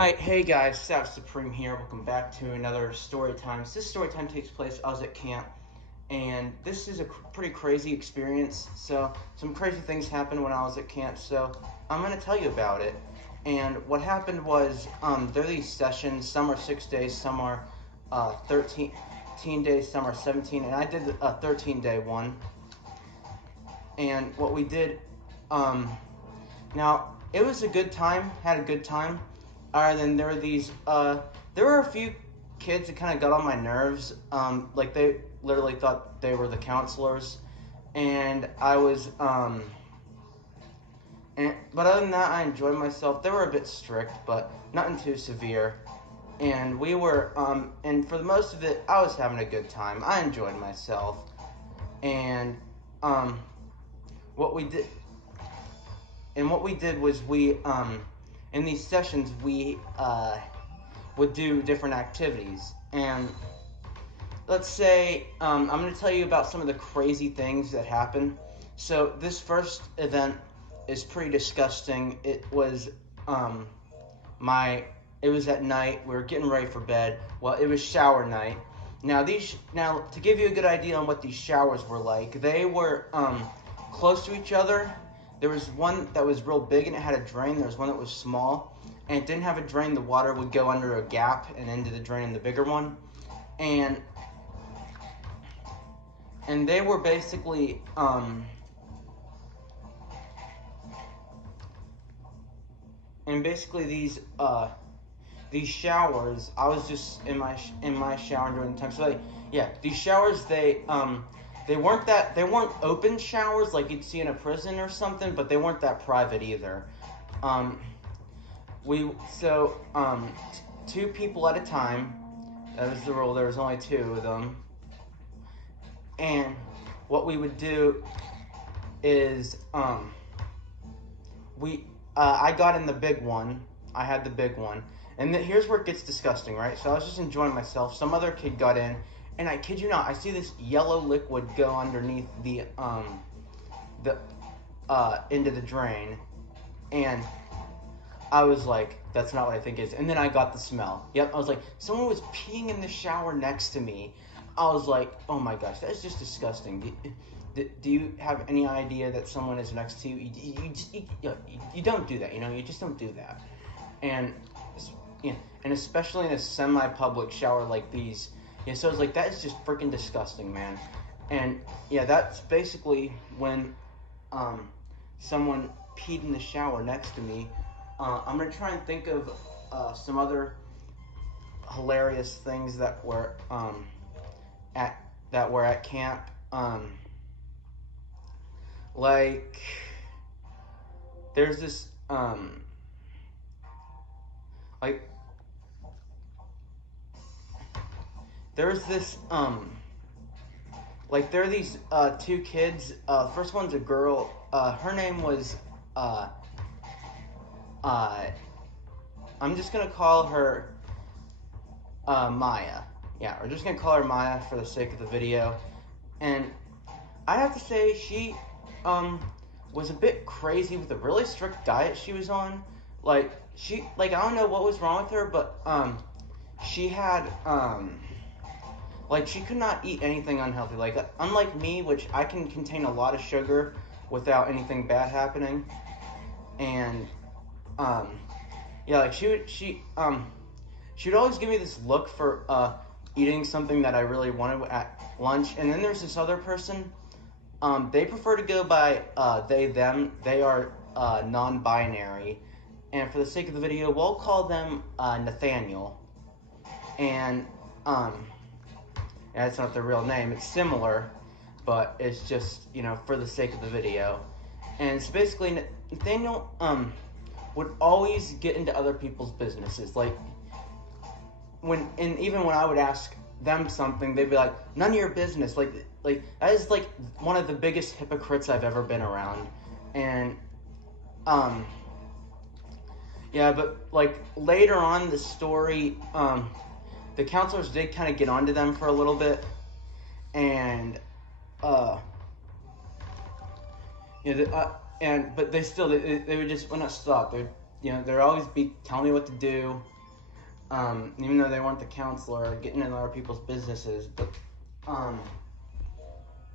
Alright, hey guys, Staff Supreme here. Welcome back to another story time. This story time takes place. I was at camp, and this is a pretty crazy experience. So, some crazy things happened when I was at camp. So, I'm gonna tell you about it. And what happened was, there are these sessions. Some are 6 days, some are 13 days, some are 17. And I did a 13-day one. And what we did, now it was a good time. Had a good time. Then there were these, there were a few kids that kind of got on my nerves. Like they literally thought they were the counselors, and I was, but other than that, I enjoyed myself. They were a bit strict, but nothing too severe. And we were, and for the most of it, I was having a good time. I enjoyed myself, and what we did, was we, in these sessions, we would do different activities. And let's say, I'm going to tell you about some of the crazy things that happen. So this first event is pretty disgusting. It was it was at night. We were getting ready for bed. Well, it was shower night. Now to give you a good idea on what these showers were like, they were close to each other. There was one that was real big and it had a drain. There was one that was small and it didn't have a drain. The water would go under a gap and into the drain in the bigger one. And they were basically, these showers, I was just in my shower during the time. So these showers, they weren't open showers like you'd see in a prison or something, but they weren't that private either. Two people at a time. That was the rule. There was only two of them. And what we would do is, I got in the big one. I had the big one. And here's where it gets disgusting, right? So I was just enjoying myself. Some other kid got in. And I kid you not, I see this yellow liquid go underneath the into the drain, and I was like, that's not what I think it is. And then I got the smell. Yep, I was like, someone was peeing in the shower next to me. I was like, oh my gosh, that's just disgusting. Do you have any idea that someone is next to you? You don't do that, you just don't do that. And especially in a semi-public shower like these. Yeah, so I was like, that is just freaking disgusting, man. And yeah, that's basically when someone peed in the shower next to me. I'm gonna try and think of some other hilarious things that were at camp. Like there's this there's this, there are these, two kids. The first one's a girl. Her name was, I'm just gonna call her, Maya. Yeah, we're just gonna call her Maya for the sake of the video. And I have to say, she, was a bit crazy with a really strict diet she was on. I don't know what was wrong with her, but, she had, she could not eat anything unhealthy. Unlike me, which I can contain a lot of sugar without anything bad happening. And, she would always give me this look for, eating something that I really wanted at lunch. And then there's this other person, they prefer to go by, they, them. They are, non-binary. And for the sake of the video, we'll call them, Nathaniel. And, that's not their real name. It's similar, but it's just, for the sake of the video. And it's basically, Nathaniel, would always get into other people's businesses. Even when I would ask them something, they'd be like, none of your business. That is, one of the biggest hypocrites I've ever been around. And, but, later on in the story, the counselors did kind of get onto them for a little bit, and but they would just not stop. they'd always be telling me what to do, even though they weren't the counselor, getting in other people's businesses. But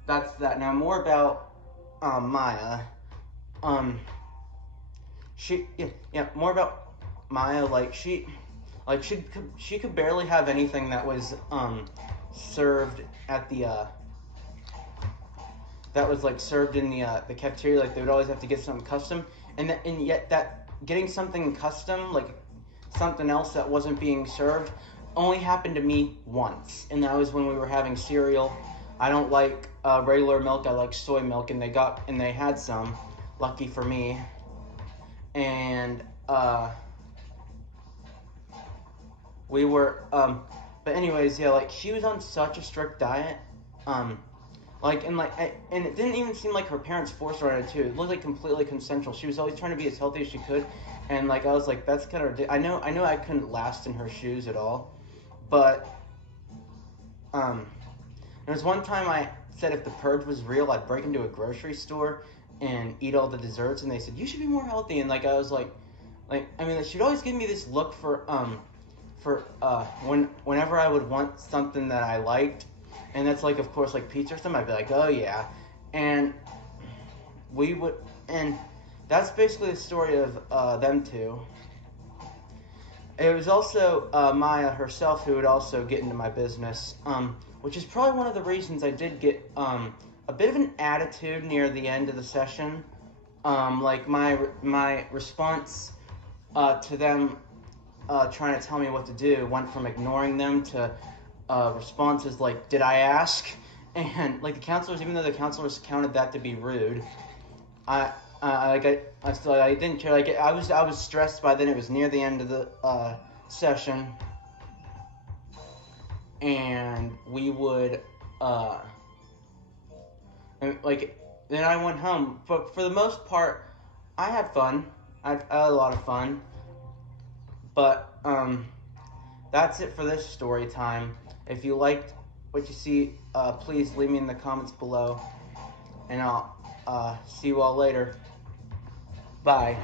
that's that. Now more about Maya. She more about Maya. She could barely have anything that was served at the that was like served in the cafeteria. Like they would always have to get something custom, and yet that getting something custom, like something else that wasn't being served, only happened to me once, and that was when we were having cereal. I don't like regular milk. I like soy milk, and they had some. Lucky for me, and we were but anyways, yeah, like she was on such a strict diet, and it didn't even seem like her parents forced her on it too. It looked like completely consensual. She was always trying to be as healthy as she could, and like I was like, that's kind of I know I couldn't last in her shoes at all, but there was one time I said if the purge was real, I'd break into a grocery store and eat all the desserts, and they said you should be more healthy, and like I was like I mean, she'd always give me this look for whenever I would want something that I liked, and that's like of course like pizza or something, I'd be like, oh yeah, and that's basically the story of them two. It was also Maya herself who would also get into my business, which is probably one of the reasons I did get a bit of an attitude near the end of the session. Like my response to them trying to tell me what to do went from ignoring them to responses like, "Did I ask?" And like the counselors, even though the counselors counted that to be rude, I didn't care. Like I was stressed by then. It was near the end of the session, and we would and like then I went home. But for the most part, I had fun. I had a lot of fun. But that's it for this story time. If you liked what you see, please leave me in the comments below, and I'll see you all later. Bye.